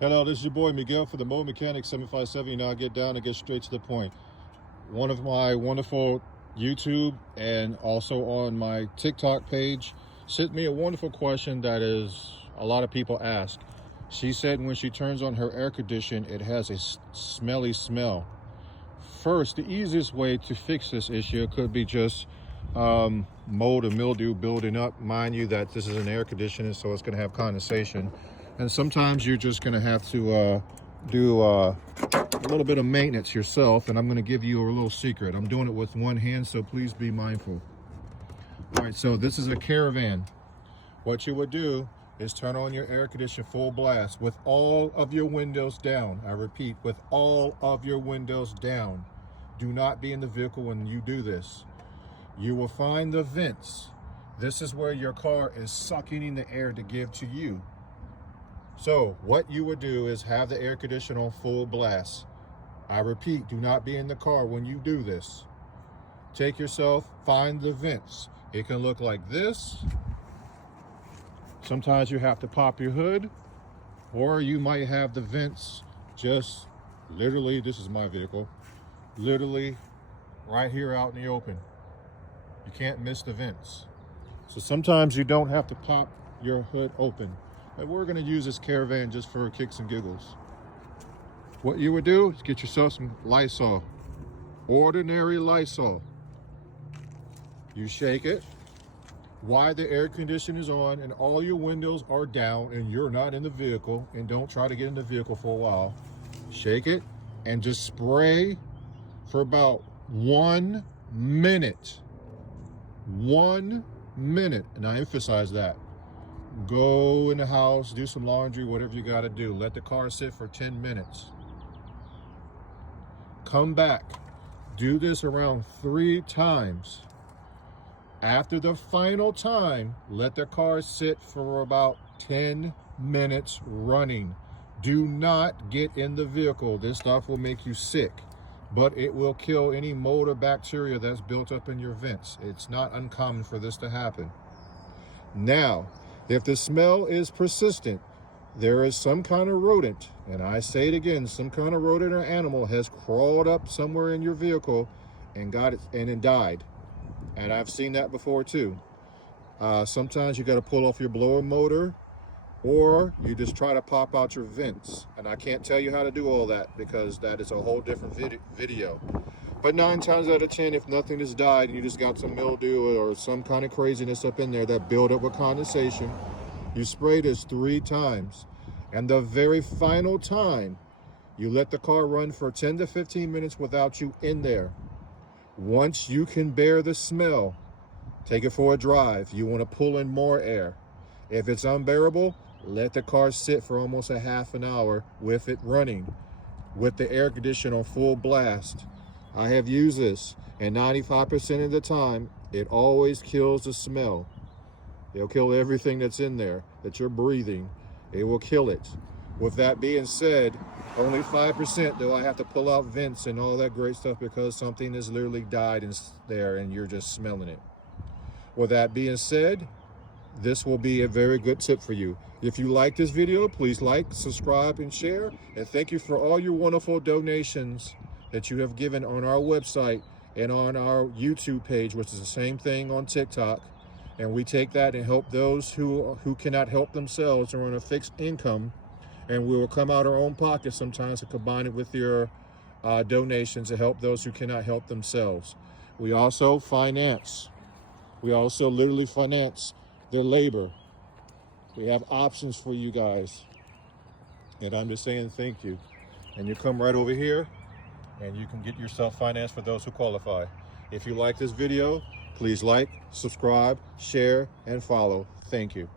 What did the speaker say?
Hello, this is your boy Miguel for the Mode Mechanic 757. You know, I get down and get straight to the point. One of my wonderful YouTube and also on my TikTok page sent me a wonderful question that is a lot of people ask. She said when she turns on her air conditioner, it has a smelly smell. First, the easiest way to fix this issue could be just mold or mildew building up. Mind you that this is an air conditioner, so it's going to have condensation. And sometimes you're just going to have to do a little bit of maintenance yourself. And I'm going to give you a little secret. I'm doing it with one hand, so please be mindful. All right, so this is a Caravan. What you would do is turn on your air conditioner full blast with all of your windows down. I repeat, with all of your windows down. Do not be in the vehicle when you do this. You will find the vents. This is where your car is sucking in the air to give to you. So what you would do is have the air conditioner on full blast. I repeat, do not be in the car when you do this. Take yourself, find the vents. It can look like this. Sometimes you have to pop your hood, or you might have the vents just literally, this is my vehicle, literally right here out in the open. You can't miss the vents. So sometimes you don't have to pop your hood open. But we're going to use this Caravan just for kicks and giggles. What you would do is get yourself some Lysol, ordinary Lysol. You shake it while the air conditioner is on and all your windows are down and you're not in the vehicle, and don't try to get in the vehicle for a while. Shake it and just spray for about 1 minute. 1 minute, and I emphasize that. Go in the house, do some laundry, whatever you got to do. Let the car sit for 10 minutes. Come back. Do this around 3 times. After the final time, let the car sit for about 10 minutes running. Do not get in the vehicle. This stuff will make you sick, but it will kill any mold or bacteria that's built up in your vents. It's not uncommon for this to happen. Now, if the smell is persistent, there is some kind of rodent, and I say it again, some kind of rodent or animal has crawled up somewhere in your vehicle and got it and it died. And I've seen that before too. Sometimes you got to pull off your blower motor, or you just try to pop out your vents. And I can't tell you how to do all that because that is a whole different video. But 9 times out of 10, if nothing has died and you just got some mildew or some kind of craziness up in there that build up with condensation, you spray this 3 times. And the very final time, you let the car run for 10 to 15 minutes without you in there. Once you can bear the smell, take it for a drive. You want to pull in more air. If it's unbearable, let the car sit for almost a half an hour with it running, with the air conditioner on full blast. I have used this, and 95% of the time, it always kills the smell. It'll kill everything that's in there that you're breathing. It will kill it. With that being said, only 5% do I have to pull out vents and all that great stuff because something has literally died in there and you're just smelling it. With that being said, this will be a very good tip for you. If you like this video, please like, subscribe, and share. And thank you for all your wonderful donations that you have given on our website and on our YouTube page, which is the same thing on TikTok. And we take that and help those who cannot help themselves or on a fixed income. And we will come out our own pocket sometimes to combine it with your donations to help those who cannot help themselves. We also finance. We also literally finance their labor. We have options for you guys. And I'm just saying thank you. And you come right over here and you can get yourself financed for those who qualify. If you like this video, please like, subscribe, share, and follow. Thank you.